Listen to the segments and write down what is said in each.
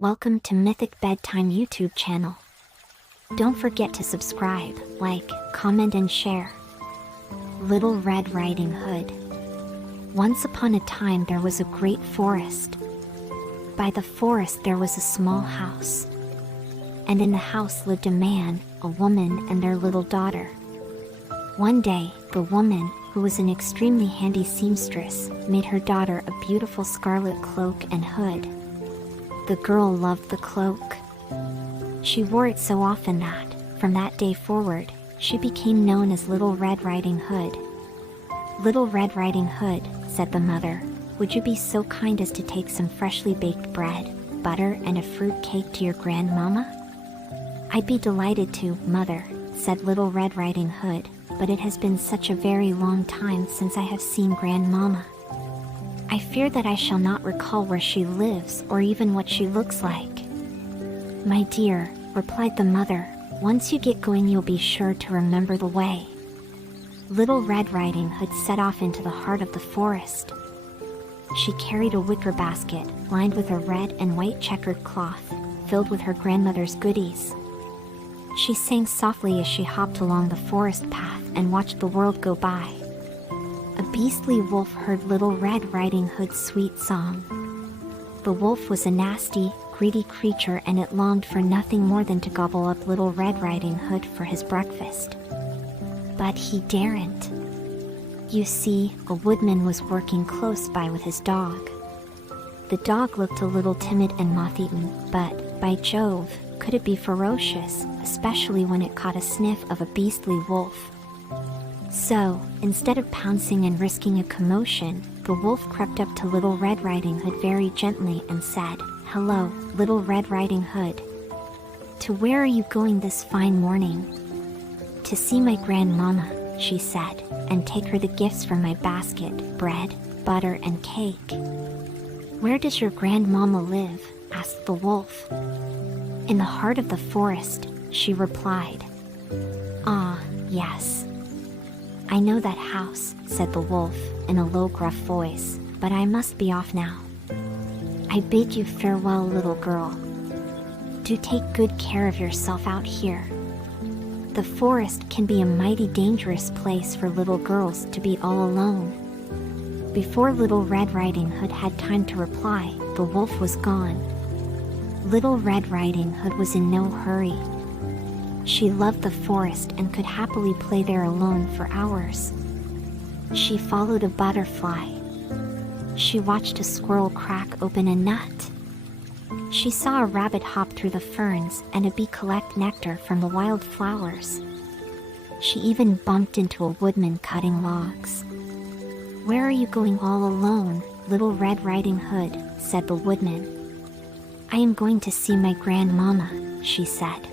Welcome to Mythic Bedtime YouTube channel. Don't forget to subscribe, like, comment and share. Little Red Riding Hood. Once upon a time there was a great forest. By the forest there was a small house. And in the house lived a man, a woman and their little daughter. One day, the woman, who was an extremely handy seamstress, made her daughter a beautiful scarlet cloak and hood. The girl loved the cloak. She wore it so often that, from that day forward, she became known as Little Red Riding Hood. "Little Red Riding Hood," said the mother, "would you be so kind as to take some freshly baked bread, butter and a fruit cake to your grandmama?" "I'd be delighted to, mother," said Little Red Riding Hood, "but it has been such a very long time since I have seen grandmama. I fear that I shall not recall where she lives or even what she looks like." "My dear," replied the mother, "once you get going you'll be sure to remember the way." Little Red Riding Hood set off into the heart of the forest. She carried a wicker basket, lined with a red and white checkered cloth, filled with her grandmother's goodies. She sang softly as she hopped along the forest path and watched the world go by. A beastly wolf heard Little Red Riding Hood's sweet song. The wolf was a nasty, greedy creature and it longed for nothing more than to gobble up Little Red Riding Hood for his breakfast. But he daren't. You see, a woodman was working close by with his dog. The dog looked a little timid and moth-eaten, but, by Jove, could it be ferocious, especially when it caught a sniff of a beastly wolf. So, instead of pouncing and risking a commotion, the wolf crept up to Little Red Riding Hood very gently and said, "Hello, Little Red Riding Hood. To where are you going this fine morning?" "To see my grandmama," she said, "and take her the gifts from my basket, bread, butter and cake." "Where does your grandmama live?" asked the wolf. "In the heart of the forest," she replied. "Ah, yes. I know that house," said the wolf, in a low gruff voice, "but I must be off now. I bid you farewell, little girl. Do take good care of yourself out here. The forest can be a mighty dangerous place for little girls to be all alone." Before Little Red Riding Hood had time to reply, the wolf was gone. Little Red Riding Hood was in no hurry. She loved the forest and could happily play there alone for hours. She followed a butterfly. She watched a squirrel crack open a nut. She saw a rabbit hop through the ferns and a bee collect nectar from the wild flowers. She even bumped into a woodman cutting logs. "Where are you going all alone, Little Red Riding Hood?" said the woodman. "I am going to see my grandmama," she said.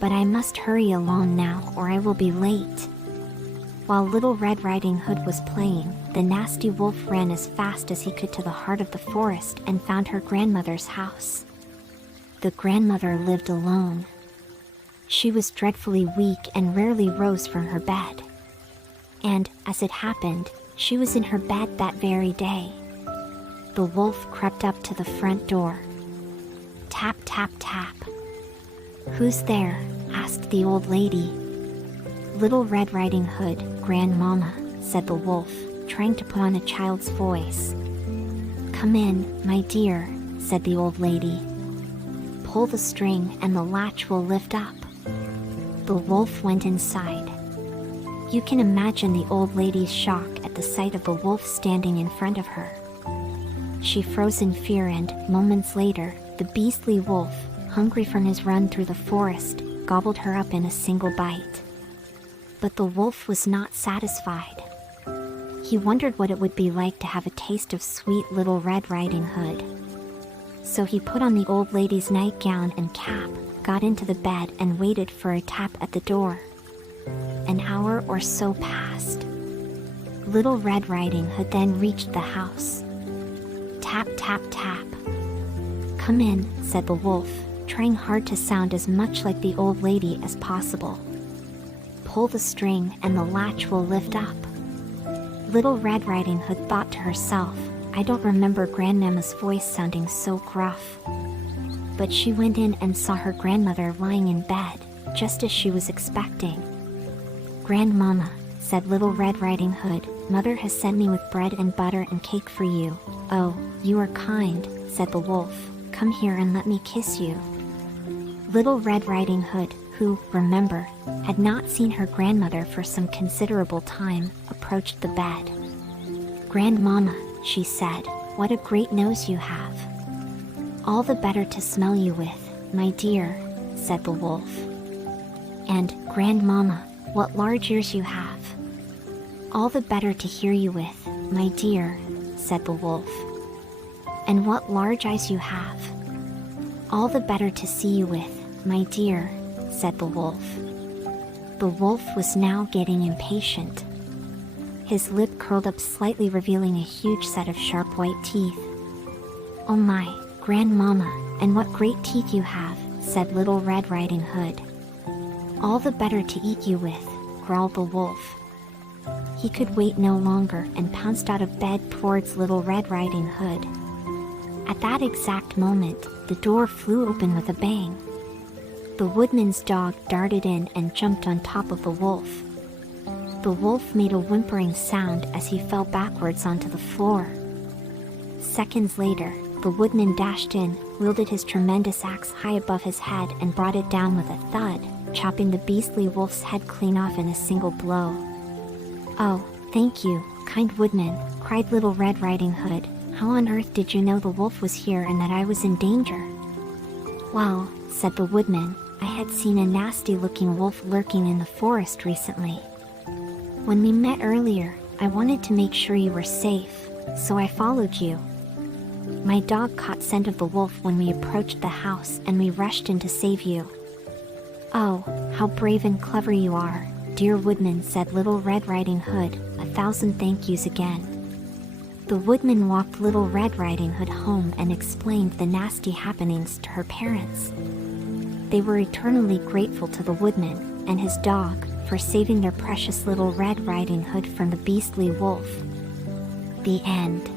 "But I must hurry along now or I will be late." While Little Red Riding Hood was playing, the nasty wolf ran as fast as he could to the heart of the forest and found her grandmother's house. The grandmother lived alone. She was dreadfully weak and rarely rose from her bed. And, as it happened, she was in her bed that very day. The wolf crept up to the front door. Tap, tap, tap. "Who's there?" asked the old lady. "Little Red Riding Hood, grandmama," said the wolf, trying to put on a child's voice. "Come in, my dear," said the old lady. "Pull the string and the latch will lift up." The wolf went inside. You can imagine the old lady's shock at the sight of the wolf standing in front of her. She froze in fear and, moments later, the beastly wolf, hungry from his run through the forest, gobbled her up in a single bite. But the wolf was not satisfied. He wondered what it would be like to have a taste of sweet Little Red Riding Hood. So he put on the old lady's nightgown and cap, got into the bed and waited for a tap at the door. An hour or so passed. Little Red Riding Hood then reached the house. Tap, tap, tap. "Come in," said the wolf, trying hard to sound as much like the old lady as possible. "Pull the string and the latch will lift up." Little Red Riding Hood thought to herself, "I don't remember Grandmama's voice sounding so gruff." but she went in and saw her grandmother lying in bed, just as she was expecting. "Grandmama," said Little Red Riding Hood, "Mother has sent me with bread and butter and cake for you." "Oh, you are kind," said the wolf. "Come here and let me kiss you." Little Red Riding Hood, who, remember, had not seen her grandmother for some considerable time, approached the bed. "Grandmama," she said, "what a great nose you have." "All the better to smell you with, my dear," said the wolf. "And, Grandmama, what large ears you have." "All the better to hear you with, my dear," said the wolf. "And what large eyes you have." "All the better to see you with, my dear," said the wolf. The wolf was now getting impatient. His lip curled up slightly, revealing a huge set of sharp white teeth. "Oh my, Grandmama, and what great teeth you have," said Little Red Riding Hood. "All the better to eat you with," growled the wolf. He could wait no longer and pounced out of bed towards Little Red Riding Hood. At that exact moment, the door flew open with a bang. The woodman's dog darted in and jumped on top of the wolf. The wolf made a whimpering sound as he fell backwards onto the floor. Seconds later, the woodman dashed in, wielded his tremendous axe high above his head and brought it down with a thud, chopping the beastly wolf's head clean off in a single blow. "Oh, thank you, kind woodman," cried Little Red Riding Hood. "How on earth did you know the wolf was here and that I was in danger?" "Well," said the woodman, "I had seen a nasty-looking wolf lurking in the forest recently. When we met earlier, I wanted to make sure you were safe, so I followed you. My dog caught scent of the wolf when we approached the house and we rushed in to save you." "Oh, how brave and clever you are, dear woodman," said Little Red Riding Hood. "1,000 thank yous again." The woodman walked Little Red Riding Hood home and explained the nasty happenings to her parents. They were eternally grateful to the woodman and his dog for saving their precious Little Red Riding Hood from the beastly wolf. The end.